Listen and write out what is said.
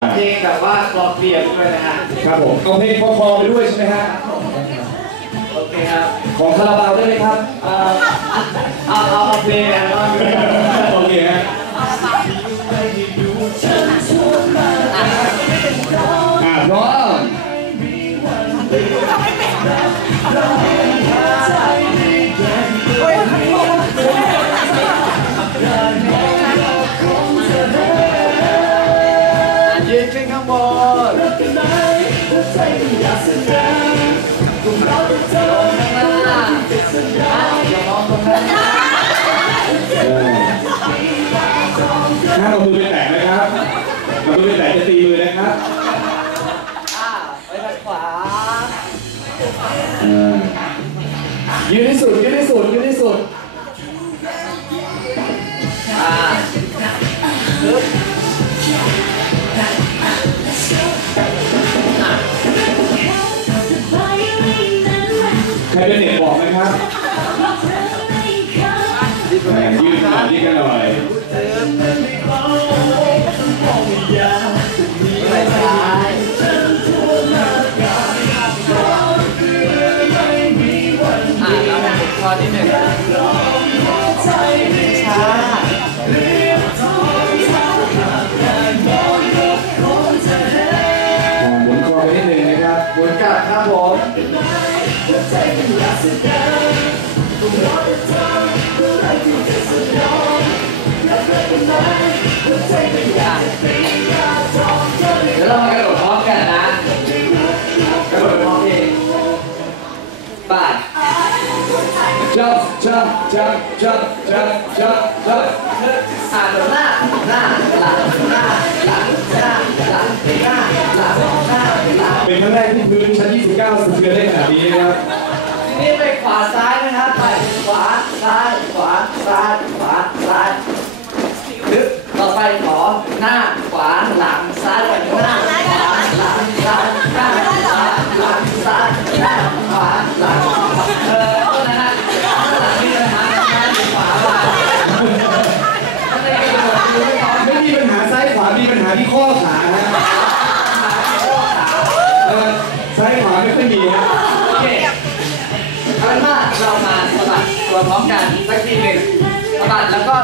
เพลงแบบว่าคลอเคลียร์ด้วยนะฮะ ครับผมเอาเพลงคอคอไปด้วยใช่ไหมฮะ โอเคครับของคาราบาวได้ไหมครับเอ่อเอาเอาเอาเพลงนะว่าโอเคฮะอ่าพร้อมยื อะอย่ามองตรงนั้นเออห้ามเอามือไปแตะนะครับเอามือไปแตะจะตีมือนะครับอะไปทางขวาเออยืนที่สุดยืนที่สุดยืนที่สุดอ่า เป็นเด็กบอกนะครับแหมยืนก่อนยืนกันหน่อยไปซ้ายอะเรามาข้อที่หนึ่งช้าอ่าหมุนคอไปนิดนึงนะครับหมุนกลับครับผม เดี๋ยวเรามากระโดดพร้อมกันนะกระโดดพร้อมเพลงไป่ะจับจับจับจับจับจับจับอ่าเดี๋ยวหน้าหน้า ครั้งแรกที่พื้นชั้น29สะเทือนได้ขนาดนี้นะครับทีนี้ไปขวาซ้ายนะครับไปขวาซ้ายขวาซ้ายขวาซ้ายลึกต่อไปขอหน้าขวาหลังซ้ายไปหน้าขวาหลังซ้ายหน้าขวาหลังซ้ายหน้าขวาหลัง เป็นว่าเรามาสะบัดตัวพร้อมกันสักทีหนึ่งสะบัดแล้วก็